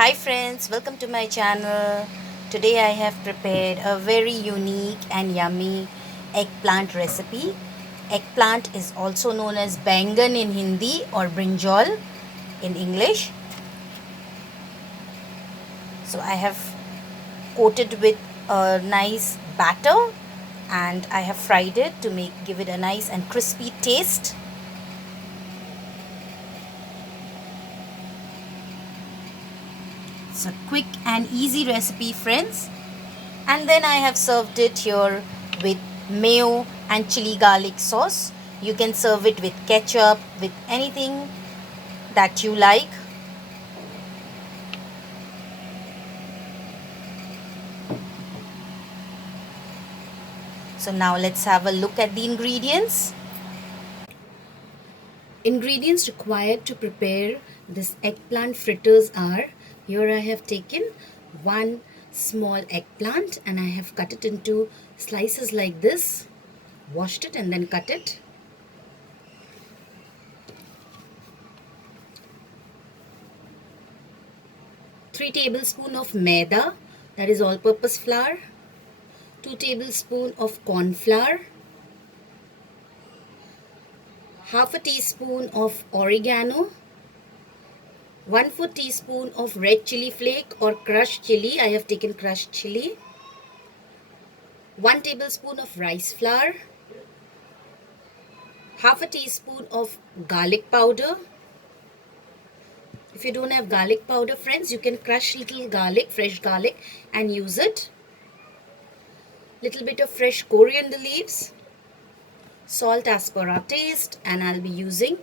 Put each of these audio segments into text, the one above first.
Hi friends, welcome to my channel. Today I have prepared a very unique and yummy eggplant recipe. Eggplant is also known as bangan in Hindi or brinjal in English. So I have coated with a nice batter and I have fried it to give it a nice and crispy taste. It's a quick and easy recipe, friends. And then I have served it here with mayo and chili garlic sauce. You can serve it with ketchup, with anything that you like. So now let's have a look at the ingredients. Ingredients required to prepare this eggplant fritters are, here I have taken one small eggplant and I have cut it into slices like this, washed it and then cut it. 3 tablespoons of maida, that is all-purpose flour, 2 tablespoons of corn flour, half a teaspoon of oregano, 1/4 teaspoon of red chili flake or crushed chili. I have taken crushed chili, 1 tablespoon of rice flour, half a teaspoon of garlic powder. If you don't have garlic powder, friends, you can crush little garlic, fresh garlic, and use it. Little bit of fresh coriander leaves, salt as per our taste, and I'll be using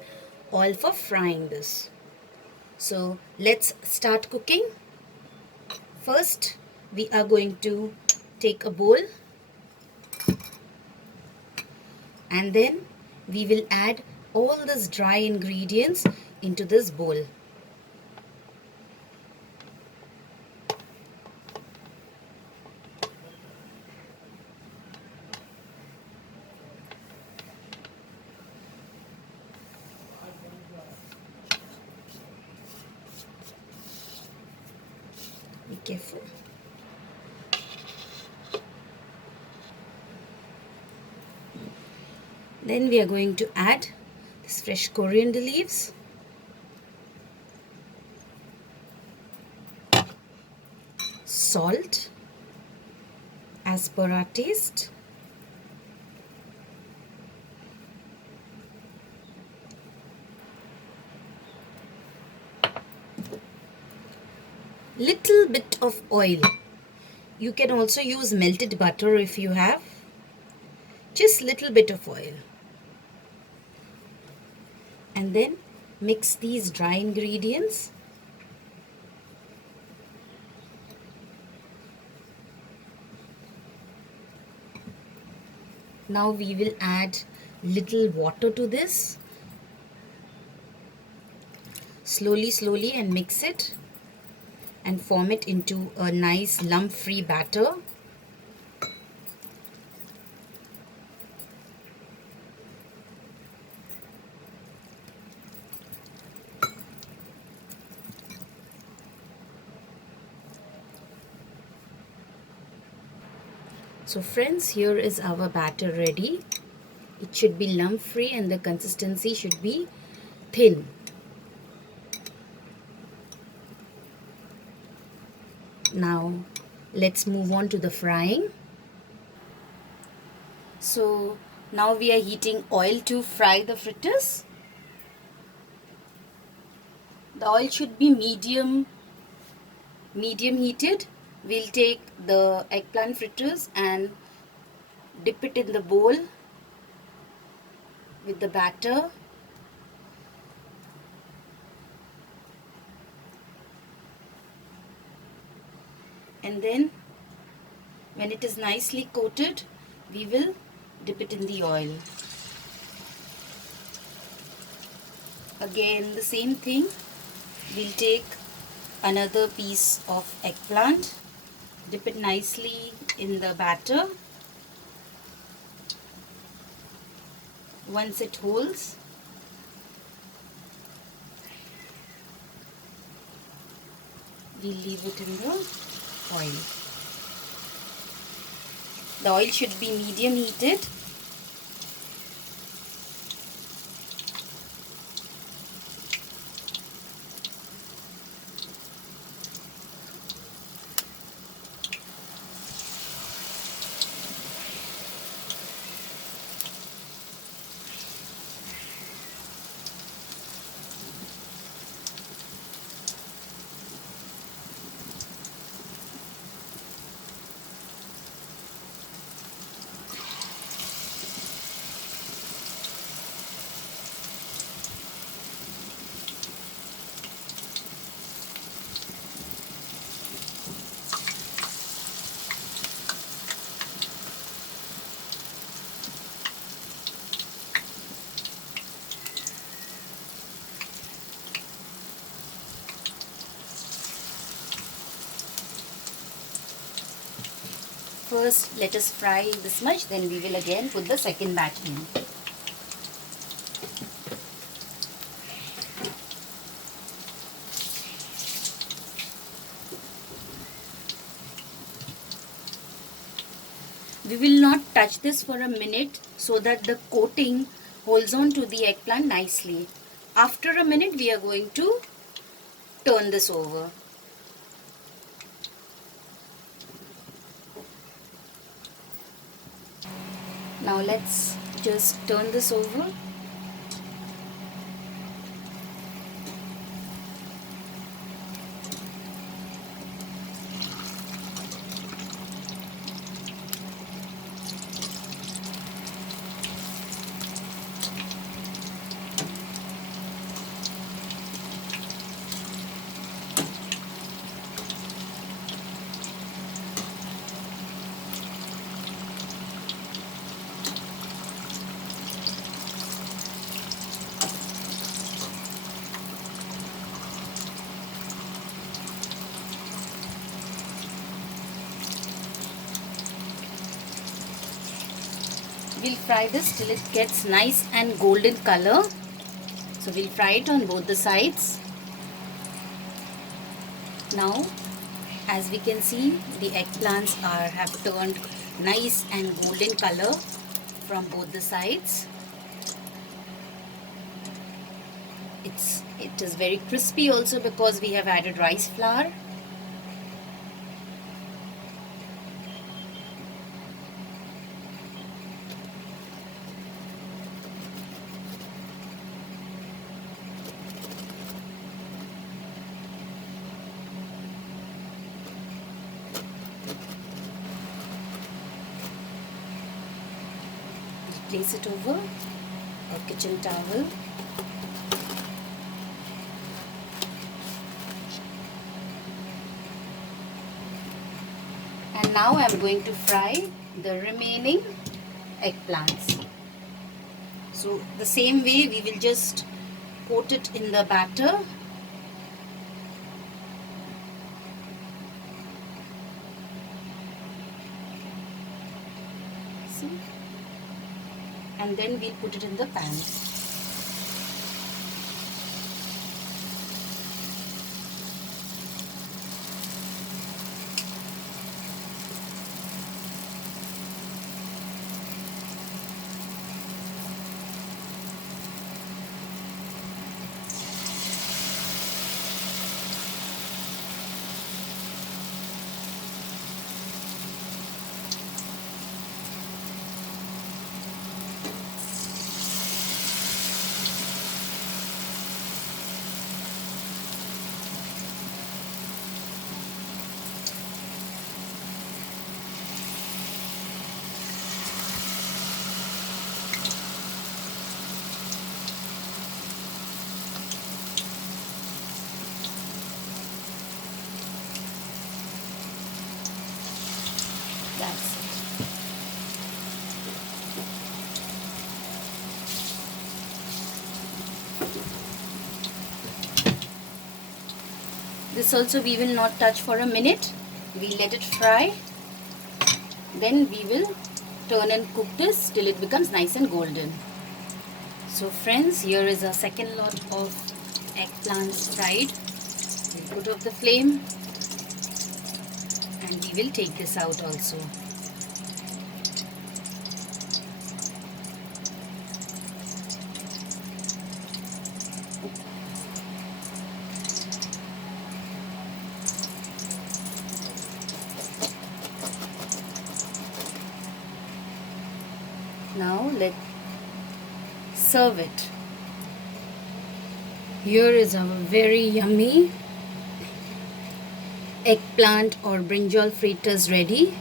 oil for frying this. So let's start cooking. First, we are going to take a bowl and then we will add all these dry ingredients into this bowl. Be careful. Then we are going to add this fresh coriander leaves, salt as per our taste, little bit of oil. You can also use melted butter if you have. Just little bit of oil. And then mix these dry ingredients. Now we will add little water to this. Slowly and mix it and form it into a nice lump-free batter. So friends, here is our batter ready. It should be lump free and the consistency should be thin. Now let's move on to the frying. So now we are heating oil to fry the fritters. The oil should be medium heated. We'll take the eggplant fritters and dip it in the bowl with the batter. And then when it is nicely coated, we will dip it in the oil. Again the same thing, we'll take another piece of eggplant, dip it nicely in the batter. Once it holds, we'll leave it in the oil. The oil should be medium heated. First, let us fry this much, then we will again put the second batch in. We will not touch this for a minute so that the coating holds on to the eggplant nicely. After a minute, we are going to turn this over. Now let's just turn this over. We'll fry this till it gets nice and golden color. So we'll fry it on both the sides. Now, as we can see, the eggplants have turned nice and golden color from both the sides. It is very crispy also because we have added rice flour. Place it over a kitchen towel. And now I am going to fry the remaining eggplants. So the same way we will just coat it in the batter. See? And then we'll put it in the pan. That's it. This also we will not touch for a minute. We let it fry. Then we will turn and cook this till it becomes nice and golden. So friends, here is our second lot of eggplants fried. We'll put off the flame. And we will take this out also. Now let's serve it. Here is our very yummy eggplant or brinjal fritters ready.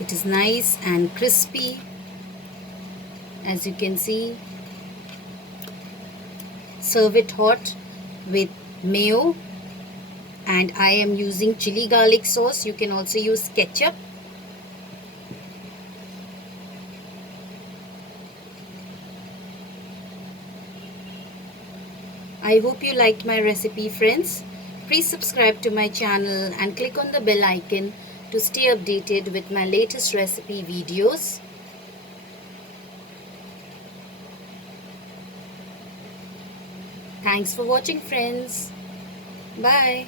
It is nice and crispy, as you can see. Serve it hot with mayo, and I am using chili garlic sauce. You can also use ketchup. I hope you liked my recipe, friends. Please subscribe to my channel and click on the bell icon to stay updated with my latest recipe videos. Thanks for watching, friends. Bye.